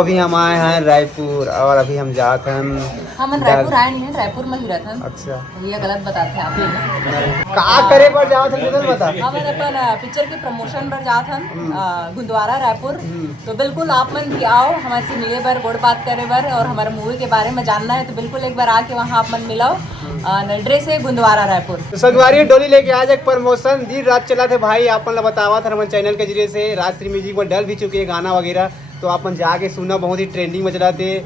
अभी हम आए हैं रायपुर और अभी हम जाते हैं हम रायपुर आए नहीं है, रायपुर में ही रहते हैं। अच्छा भैया गलत बताते हैं आप। का करे पर जाओ तो बता। हम अपन पिक्चर के प्रमोशन पर जाते हैं गुरुद्वारा रायपुर। तो बिल्कुल आप मन भी आओ हमारे से मिले बर, गोड़ बात करे बर, और हमारे मूवी के बारे में जानना है तो बिल्कुल एक बार आके वहाँ आप मन मिलाओ। एड्रेस है गुरुद्वारा रायपुर। तो सगवारी डोली लेके आज एक प्रमोशन दिन रात चला थे भाई, आपन ला बतावा था हमारे चैनल के जरिए से। राजश्री म्यूजिक में डल भी चुके हैं गाना वगैरह, तो आपन जाके सुना, बहुत ही ट्रेंडिंग में चला थे।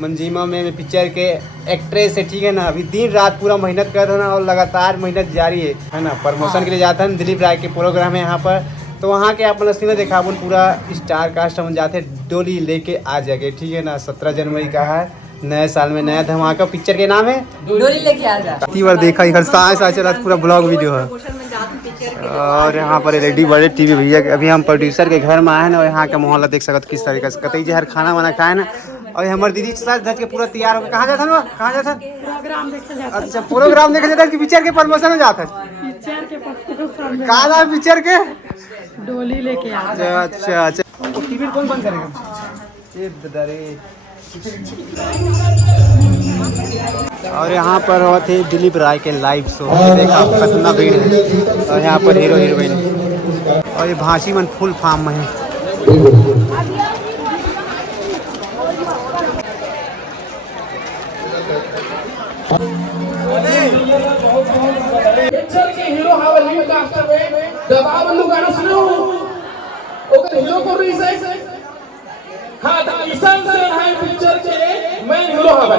मंजीमा में पिक्चर के एक्ट्रेस है, ठीक है ना। अभी दिन रात पूरा मेहनत कर रहे ना, और लगातार मेहनत जारी है ना। प्रमोशन के लिए जाता है, दिलीप राय के प्रोग्राम है यहाँ पर, तो वहाँ के आप सीने देखा अपन पूरा स्टार कास्ट हम जाते डोली लेके आ जाएंगे, ठीक है ना। 17 जनवरी का है, नए साल में नया धमाका। पिक्चर के नाम है डोली लेके आ जा। इतनी बार देखा इधर साथ चला, पूरा ब्लॉग वीडियो है। और यहाँ पर रेडी बड़े टीवी भैया, अभी हम प्रोड्यूसर के घर में आए ना, और यहाँ का माहौल देख सकते किस तरीके से कतई हर खाना वाना खाए ना। और हमारे दीदी साथ धज के पूरा तैयार होकर कहाँ जाता ना, कहाँ जाता? अच्छा प्रोग्राम देखा जाता है कि पिक्चर के प्रमोशन में जाता है? कहाँ था पिक्चर के? डोली लेके आ। अच्छा अच्छा, टीवी कौन बंद करेगा? और यहाँ पर हुआ थे दिलीप राय के लाइव शो, देखा कितना भीड़ है। और यहाँ पर हीरो हीरोइन, और ये भांसी मन फुल फार्म में है। पिक्चर के हीरो हावे लीड कास्टर में दबाव बंदू गाना सुने हो, ओकर हीरो को रही से हां द ईशान से है पिक्चर के मेन हीरो हावे।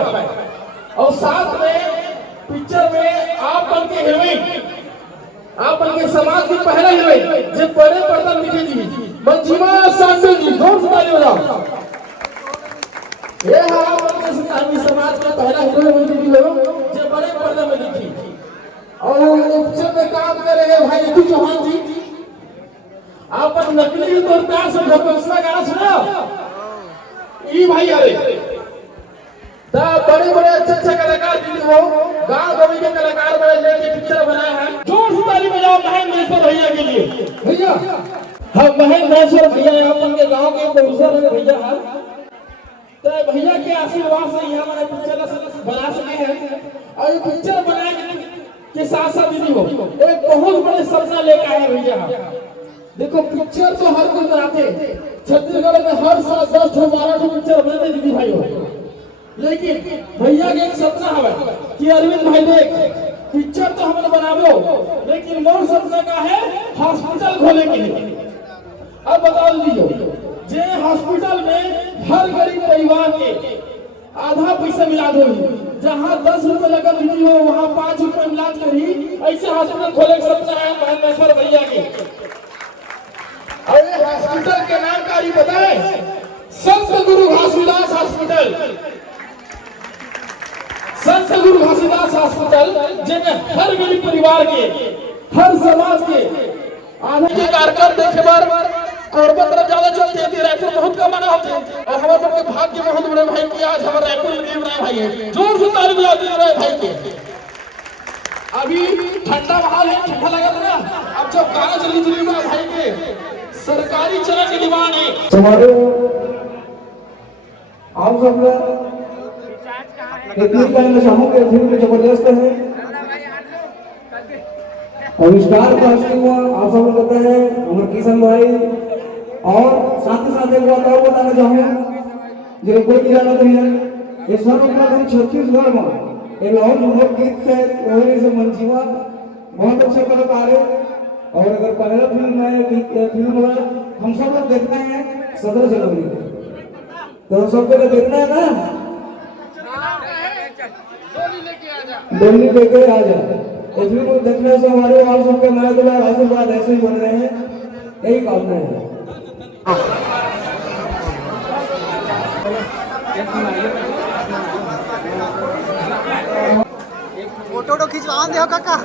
और साथ में पिक्चर में आप बन के हीरोइन, आप बन के समाज की पहला हीरोइन जो बड़े पर्दा में दिखेगी, मंजीमा सांडू जी। जोर से ताली बजाओ। ये आप बन के समाज का पहला हीरोइन बन के दिखे जो बड़े पर्दा में दिखी। और पिक्चर में काम कर रहे हैं भाई यदु चौहान जी। आप नकली तौर पर से घोषणा गाना सुना ई भाई अरे बड़े बड़े अच्छे कलाकार दिल्ली हो, गाँव गवी के कलाकार बड़े लेके पिक्चर बनाए हैं। जोर से ताली बजाओ महेंद्र भैया के लिए। भैया हम महेंद्र भैया अपन के गाँव के प्रोड्यूसर है भैया है, तो भैया के आशीर्वाद से ही हमारे पिक्चर बना सके हैं। और ये पिक्चर बनाए के साथ साथ दीदी हो एक बहुत बड़े सपना लेकर आए भैया। देखो पिक्चर तो हर कोई बनाते, छत्तीसगढ़ में हर साल 10-12 पिक्चर बनाते दीदी भाई हो, लेकिन भैया के एक सपना है कि अरविंद भाई देख पिक्चर तो हमने बनाबो, लेकिन मोर सपना का है हॉस्पिटल खोले के लिए। अब बताओ दीजिए, जे हॉस्पिटल में हर गरीब परिवार के आधा पैसा मिला दो, जहाँ 10 रुपए लगा दीदी हो वहाँ 5 रुपए इलाज करी, ऐसे हॉस्पिटल खोले के सपना है महेंद्र भैया के। अरे हॉस्पिटल के नाम का ही बताए, संत गुरु घासीदास हॉस्पिटल। संत गुरु घासीदास हॉस्पिटल जिन्हें हर गरीब परिवार के, हर समाज के आधा के कार्यक्रम देखे बार कोरबा तरफ ज्यादा चलते थे, रायपुर बहुत कम आना होते। और हमारे बड़े भाग्य बहुत बड़े भाई की आज हमारे रायपुर में देव राय भाई है। जोर से ताली बजाते हैं राय भाई के। अभी ठंडा माहौल है, ठंडा लगा था ना, अब जब गाना चली दिलीप राय भाई के सरकारी चैनल के दीवान है। आप सब इतनी टाइम में चाहूंगे फिल्म जबरदस्त है, आविष्कार कास्टिंग हुआ आप सब लोग बताए हैं उमर किशन भाई। और साथ ही साथ एक बात और बताना चाहूँगा जो कोई गिराना तो है, ये सर्वप्रथम छत्तीसगढ़ में एक लाहौर झूमर गीत से ओहरे से मंजीमा बहुत अच्छे कलाकार है। और अगर पहला फिल्म हम सब लोग देखते हैं 17 जनवरी को, तो हम सबको देखना है ना, डोली लेके आ जाए। फिल्म को देखने से हमारे आप सबके नए दुला आशीर्वाद ऐसे ही बन रहे हैं, यही कामना है। फोटो खिंचवा दे काका।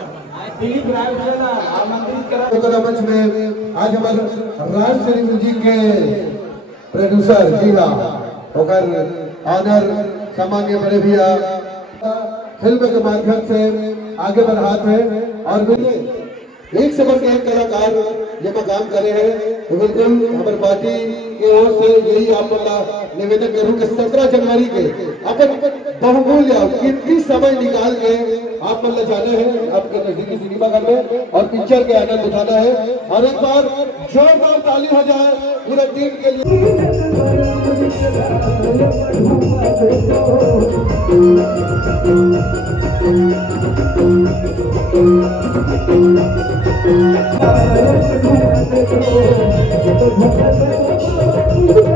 दिलीप राय भैया आमंत्रित करा मंच में आज हमारे राजश्री म्यूजिक के प्रोड्यूसर जी हाँ होकर ऑनर सामान्य बड़े भैया फिल्म के माध्यम से आगे बढ़ाते हैं। और एक से बढ़ के एक कलाकार ये काम करे हैं। बिल्कुल हमारे पार्टी की ओर से यही आप निवेदन करूं कि 17 जनवरी के अपन बहुमूल्य कीमती समय निकाल के आप जाना है आपके नजदीकी सिनेमा घर में और पिक्चर के आनंद उठाना है। और एक बार जोरदार ताली हो जाए पूरे टीम के लिए। Thank you.